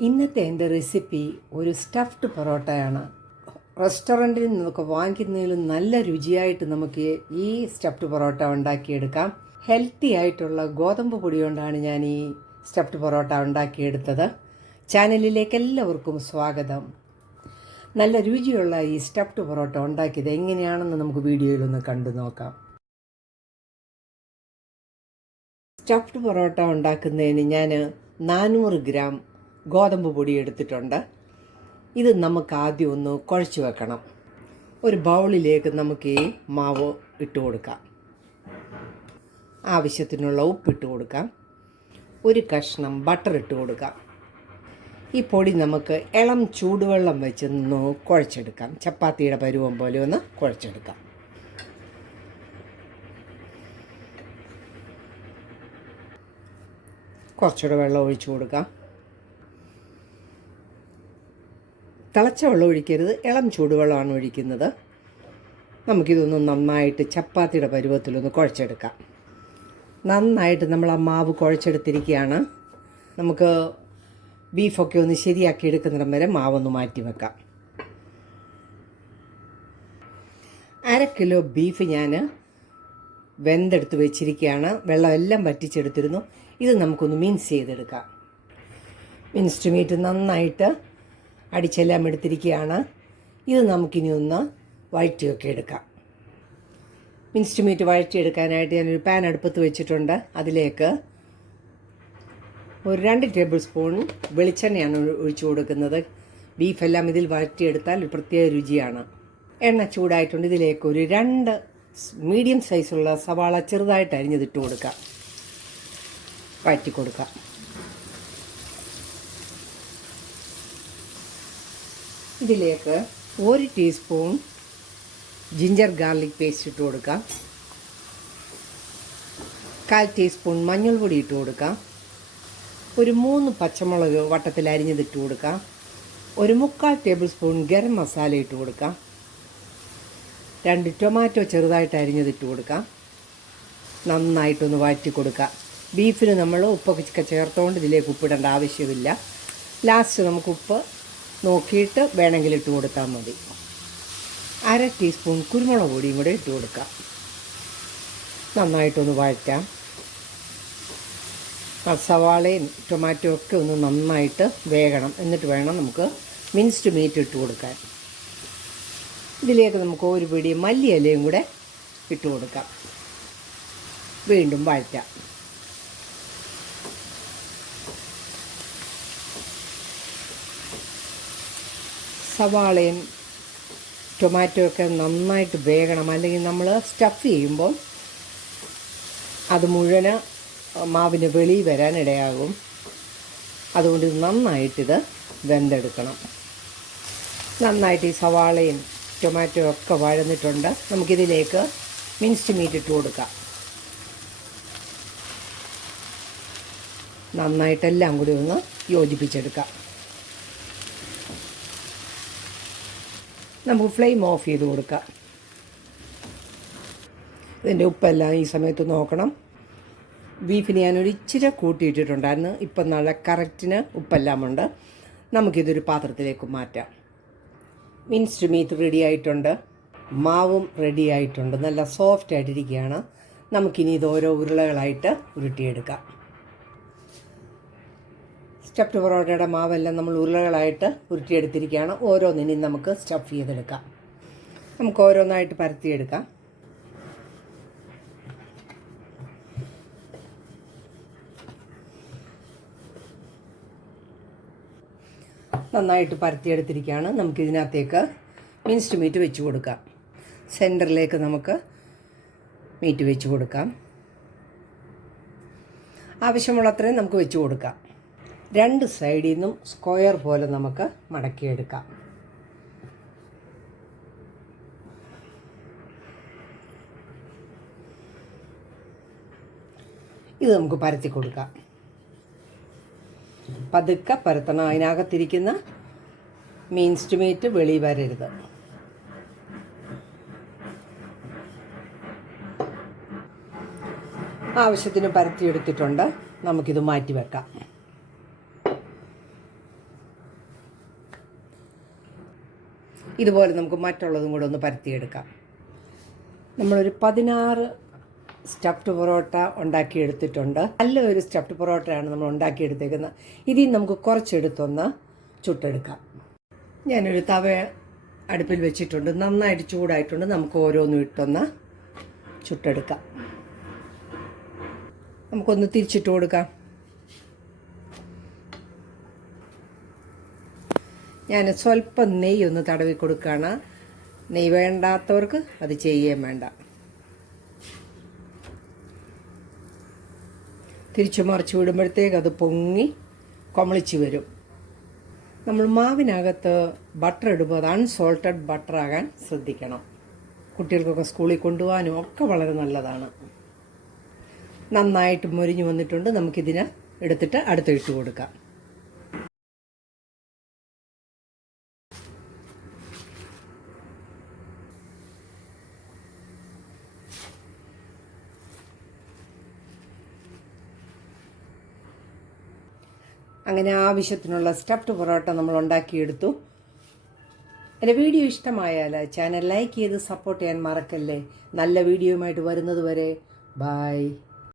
ഇന്നത്തെ എൻ്റെ റെസിപ്പി ഒരു സ്റ്റഫ്ഡ് പൊറോട്ടയാണ്. റെസ്റ്റോറൻറ്റിൽ നിന്നൊക്കെ വാങ്ങിക്കുന്നതിലും നല്ല രുചിയായിട്ട് നമുക്ക് ഈ സ്റ്റഫ്ഡ് പൊറോട്ട ഉണ്ടാക്കിയെടുക്കാം. ഹെൽത്തി ആയിട്ടുള്ള ഗോതമ്പ് പൊടി കൊണ്ടാണ് ഞാൻ ഈ സ്റ്റഫ്ഡ് പൊറോട്ട ഉണ്ടാക്കിയെടുത്തത്. ചാനലിലേക്ക് എല്ലാവർക്കും സ്വാഗതം. നല്ല രുചിയുള്ള ഈ സ്റ്റഫ്ഡ് പൊറോട്ട ഉണ്ടാക്കിയത് എങ്ങനെയാണെന്ന് നമുക്ക് വീഡിയോയിലൊന്ന് കണ്ടു നോക്കാം. സ്റ്റഫ്ഡ് പൊറോട്ട ഉണ്ടാക്കുന്നതിന് ഞാൻ 400 ഗ്രാം ഗോതമ്പ് പൊടി എടുത്തിട്ടുണ്ട്. ഇത് നമുക്ക് ആദ്യം ഒന്ന് കുഴച്ച് വെക്കണം. ഒരു ബൗളിലേക്ക് നമുക്ക് ഈ മാവ് ഇട്ട് കൊടുക്കാം. ആവശ്യത്തിനുള്ള ഉപ്പിട്ട് കൊടുക്കാം. ഒരു കഷ്ണം ബട്ടർ ഇട്ട് കൊടുക്കാം. ഈ പൊടി നമുക്ക് ഇളം ചൂടുവെള്ളം വെച്ച് ഒന്ന് കുഴച്ചെടുക്കാം. ചപ്പാത്തിയുടെ പരുവം പോലെ ഒന്ന് കുഴച്ചെടുക്കാം. കുറച്ചുകൂടെ വെള്ളം ഒഴിച്ചു കൊടുക്കാം. തിളച്ച വെള്ളം ഒഴിക്കരുത്, ഇളം ചൂടുവെള്ളമാണ് ഒഴിക്കുന്നത്. നമുക്കിതൊന്ന് നന്നായിട്ട് ചപ്പാത്തിയുടെ പരുവത്തിലൊന്ന് കുഴച്ചെടുക്കാം. നന്നായിട്ട് നമ്മൾ ആ മാവ് കുഴച്ചെടുത്തിരിക്കുകയാണ്. നമുക്ക് ബീഫൊക്കെ ഒന്ന് ശരിയാക്കി എടുക്കുന്നിടം വരെ മാവൊന്ന് മാറ്റി വെക്കാം. 1/2 കിലോ ബീഫ് ഞാൻ വെന്തെടുത്ത് വെച്ചിരിക്കുകയാണ്. വെള്ളമെല്ലാം വറ്റിച്ചെടുത്തിരുന്നു. ഇത് നമുക്കൊന്ന് മിൻസ് ചെയ്തെടുക്കാം. മിൻസ്ഡ് മീറ്റ് നന്നായിട്ട് അടിച്ചെല്ലാം എടുത്തിരിക്കുകയാണ്. ഇത് നമുക്കിനി ഒന്ന് വഴറ്റിയൊക്കെ എടുക്കാം. മിൻസ്ഡ് മീറ്റ് വഴറ്റിയെടുക്കാനായിട്ട് ഞാനൊരു പാൻ അടുപ്പത്ത് വെച്ചിട്ടുണ്ട്. അതിലേക്ക് ഒരു 2 ടേബിൾ സ്പൂൺ വെളിച്ചെണ്ണയാണ് ഒഴിച്ചു കൊടുക്കുന്നത്. ബീഫെല്ലാം ഇതിൽ വഴറ്റിയെടുത്താൽ ഒരു പ്രത്യേക രുചിയാണ്. എണ്ണ ചൂടായിട്ടുണ്ട്. ഇതിലേക്ക് ഒരു 2 മീഡിയം സൈസുള്ള സവാള ചെറുതായിട്ട് അരിഞ്ഞതിട്ട് കൊടുക്കാം. വഴറ്റി കൊടുക്കാം. ഇതിലേക്ക് 1 ടീസ്പൂൺ ജിഞ്ചർ ഗാർലിക് പേസ്റ്റ് ഇട്ട് കൊടുക്കാം. 1/4 ടീസ്പൂൺ മഞ്ഞൾപ്പൊടി ഇട്ട് കൊടുക്കാം. ഒരു 3 പച്ചമുളക് വട്ടത്തിൽ അരിഞ്ഞതിട്ട് കൊടുക്കാം. ഒരു 3/4 ടേബിൾ സ്പൂൺ ഗരം മസാല ഇട്ട് കൊടുക്കാം. 2 ടൊമാറ്റോ ചെറുതായിട്ട് അരിഞ്ഞതിട്ട് കൊടുക്കാം. നന്നായിട്ടൊന്ന് വഴറ്റി കൊടുക്കാം. ബീഫിന് നമ്മൾ ഉപ്പൊക്കെ ചേർത്തുകൊണ്ട് ഇതിലേക്ക് ഉപ്പിടേണ്ട ആവശ്യമില്ല. ലാസ്റ്റ് നമുക്ക് ഉപ്പ് നോക്കിയിട്ട് വേണമെങ്കിൽ ഇട്ട് കൊടുത്താൽ മതി. 1/2 ടീസ്പൂൺ കുരുമുളക് പൊടിയും കൂടെ ഇട്ട് കൊടുക്കാം. നന്നായിട്ടൊന്ന് വഴറ്റാം. സവാളയും ടൊമാറ്റോ ഒക്കെ ഒന്ന് നന്നായിട്ട് വേകണം. എന്നിട്ട് വേണം നമുക്ക് മിൻസ്ഡ് മീറ്റ് ഇട്ട് കൊടുക്കാൻ. ഇതിലേക്ക് നമുക്ക് ഒരു പിടി മല്ലിയിലയും കൂടെ ഇട്ട് കൊടുക്കാം. വീണ്ടും വഴറ്റാം. സവാളയും ടൊമാറ്റോ ഒക്കെ നന്നായിട്ട് വേകണം. അല്ലെങ്കിൽ നമ്മൾ സ്റ്റഫ് ചെയ്യുമ്പോൾ അത് മുഴുവൻ മാവിന് വെളിയിൽ വരാൻ ഇടയാകും. അതുകൊണ്ട് നന്നായിട്ടിത് വെന്തെടുക്കണം. നന്നായിട്ട് ഈ സവാളയും ടൊമാറ്റോ ഒക്കെ വഴന്നിട്ടുണ്ട്. നമുക്കിതിലേക്ക് മിൻസ്ഡ് മീറ്റ് ഇട്ട് കൊടുക്കാം. നന്നായിട്ടെല്ലാം കൂടി ഒന്ന് യോജിപ്പിച്ചെടുക്കാം. നമുക്ക് ഫ്ലെയിം ഓഫ് ചെയ്ത് കൊടുക്കാം. ഇതിൻ്റെ ഉപ്പെല്ലാം ഈ സമയത്ത് നോക്കണം. ബീഫിന് ഞാനൊരു ഇച്ചിരി കൂട്ടിയിട്ടിട്ടുണ്ടായിരുന്നു. ഇപ്പം നല്ല കറക്റ്റിന് ഉപ്പെല്ലാം ഉണ്ട്. നമുക്കിതൊരു പാത്രത്തിലേക്ക് മാറ്റാം. മിൻസ്ഡ് മീറ്റ് റെഡി ആയിട്ടുണ്ട്. മാവും റെഡി ആയിട്ടുണ്ട്. നല്ല സോഫ്റ്റ് ആയിട്ടിരിക്കുകയാണ്. നമുക്കിനി ഇത് ഓരോ ഉരുളകളായിട്ട് ഉരുട്ടിയെടുക്കാം. സ്റ്റഫ്ഡ് പൊറോട്ടയുടെ മാവെല്ലാം നമ്മൾ ഉരുളകളായിട്ട് ഉരുട്ടിയെടുത്തിരിക്കുകയാണ്. ഓരോന്നിനും നമുക്ക് സ്റ്റഫ് ചെയ്തെടുക്കാം. നമുക്ക് ഓരോന്നായിട്ട് പരത്തിയെടുക്കാം. നന്നായിട്ട് പരത്തിയെടുത്തിരിക്കുകയാണ്. നമുക്കിതിനകത്തേക്ക് മിൻസ്ഡ് മീറ്റ് വെച്ച് കൊടുക്കാം. സെൻറ്ററിലേക്ക് നമുക്ക് മീറ്റ് വെച്ച് കൊടുക്കാം. ആവശ്യമുള്ളത്രയും നമുക്ക് വെച്ച് കൊടുക്കാം. 2 സൈഡിൽ നിന്നും സ്ക്വയർ പോലെ നമുക്ക് മടക്കിയെടുക്കാം. ഇത് നമുക്ക് പരത്തി കൊടുക്കാം. പതുക്കെ പരത്തണം. അതിനകത്തിരിക്കുന്ന മിൻസ്ഡ് മീറ്റ് വെളിയിൽ വരരുത്. ആവശ്യത്തിന് പരത്തിയെടുത്തിട്ടുണ്ട്. നമുക്കിത് മാറ്റി വെക്കാം. ഇതുപോലെ നമുക്ക് മറ്റുള്ളതും കൂടെ ഒന്ന് പരത്തിയെടുക്കാം. നമ്മളൊരു 16 സ്റ്റഫ്ഡ് പൊറോട്ട ഉണ്ടാക്കിയെടുത്തിട്ടുണ്ട്. നല്ലൊരു സ്റ്റഫ്ഡ് പൊറോട്ടയാണ് നമ്മൾ ഉണ്ടാക്കിയെടുത്തേക്കുന്നത്. ഇതിൽ നമുക്ക് കുറച്ചെടുത്തൊന്ന് ചുട്ടെടുക്കാം. ഞാനൊരു തവ അടുപ്പിൽ വെച്ചിട്ടുണ്ട്, നന്നായിട്ട് ചൂടായിട്ടുണ്ട്. നമുക്ക് ഓരോന്നും ഇട്ടൊന്ന് ചുട്ടെടുക്കാം. നമുക്കൊന്ന് തിരിച്ചിട്ട് കൊടുക്കാം. ഞാൻ സ്വല്പം നെയ്യ് ഒന്ന് തടവി കൊടുക്കുകയാണ്. നെയ്യ് വേണ്ടാത്തവർക്ക് അത് ചെയ്യുകയും വേണ്ട. തിരിച്ചു മറിച്ച് വിടുമ്പോഴത്തേക്ക് അത് പൊങ്ങി കൊമളിച്ച് വരും. നമ്മൾ മാവിനകത്ത് ബട്ടർ ഇടുമ്പോൾ അത് അൺസോൾട്ടഡ് ബട്ടറാകാൻ ശ്രദ്ധിക്കണം. കുട്ടികൾക്കൊക്കെ സ്കൂളിൽ കൊണ്ടുപോകാനും ഒക്കെ വളരെ നല്ലതാണ്. നന്നായിട്ട് മൊരിഞ്ഞ് വന്നിട്ടുണ്ട്. നമുക്കിതിന് എടുത്തിട്ട് അടുത്ത് ഇട്ട് കൊടുക്കാം. അങ്ങനെ ആവശ്യത്തിനുള്ള സ്റ്റഫ്ഡ് പൊറോട്ട നമ്മൾ ഉണ്ടാക്കിയെടുത്തു. എൻ്റെ വീഡിയോ ഇഷ്ടമായാൽ ചാനൽ ലൈക്ക് ചെയ്ത് സപ്പോർട്ട് ചെയ്യാൻ മറക്കല്ലേ. നല്ല വീഡിയോയുമായിട്ട് വരുന്നത് വരെ ബൈ.